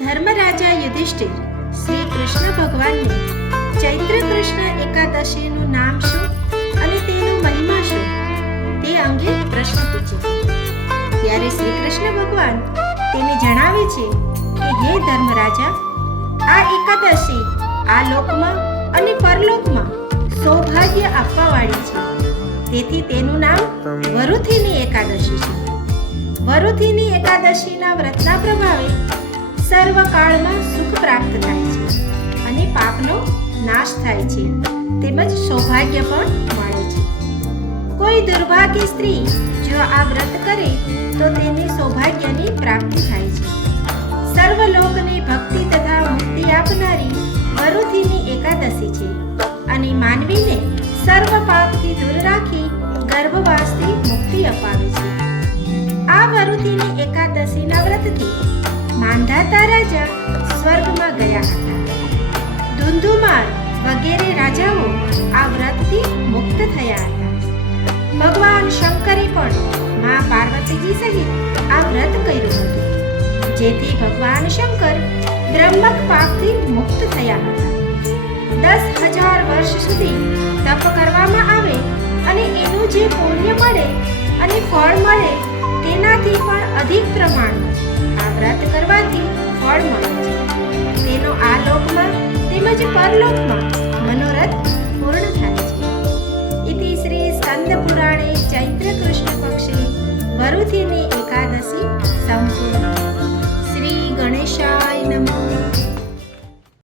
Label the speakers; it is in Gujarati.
Speaker 1: ધર્મરાજા યુધિષ્ઠિર શ્રી કૃષ્ણ ભગવાનને ચૈત્ર કૃષ્ણ એકાદશીનું નામ શું અને તેનો મહિમા શું? તે અંગે પ્રશ્ન પૂછે. ત્યારે શ્રી કૃષ્ણ ભગવાન તેને જણાવે છે કે હે ધર્મરાજા આ એકાદશી આ લોકમાં અને પરલોકમાં સૌભાગ્ય આપવાવાળી છે. તેથી તેનું નામ વરુથીની એકાદશી છે. વરુથીની એકાદશીના વ્રતના પ્રભાવે સર્વકાળમાં સુખ પ્રાપ્ત થાય છે અને પાપનો નાશ થાય છે. તેમજ સૌભાગ્ય પણ મળે છે. કોઈ દુર્ભાગ્ય સ્ત્રી જો આ વ્રત કરે, તો તેને સૌભાગ્યની પ્રાપ્તિ થાય છે. સર્વલોકને ભક્તિ તથા મુક્તિ આપનારી વરુથીની એકાદશી છે અને માનવીને સર્વ પાપથી દૂર રાખી ગર્ભવાસથી મુક્તિ અપાવે છે. આ વરુથીની એકાદશીના વ્રતથી માંધાતા રાજા સ્વર્ગમાં ગયા હતા. ધુંધુમાર વગેરે રાજાઓ આ વ્રતથી મુક્ત થયા હતા. ભગવાન શંકરે પણ મા પાર્વતીજી સહિત આ વ્રત કર્યું હતું. જેથી ભગવાન શંકર બ્રહ્મક પાપથી મુક્ત થયા હતા. દસ હજાર વર્ષ સુધી તપ કરવામાં આવે અને એનું જે પુણ્ય મળે અને ફળ મળે તેનાથી પણ અધિક પ્રમાણમાં વ્રત કરવાથી ફળ મળે છે. તેનો આ લોકમાં તેમજ પરલોકમાં મનોરથ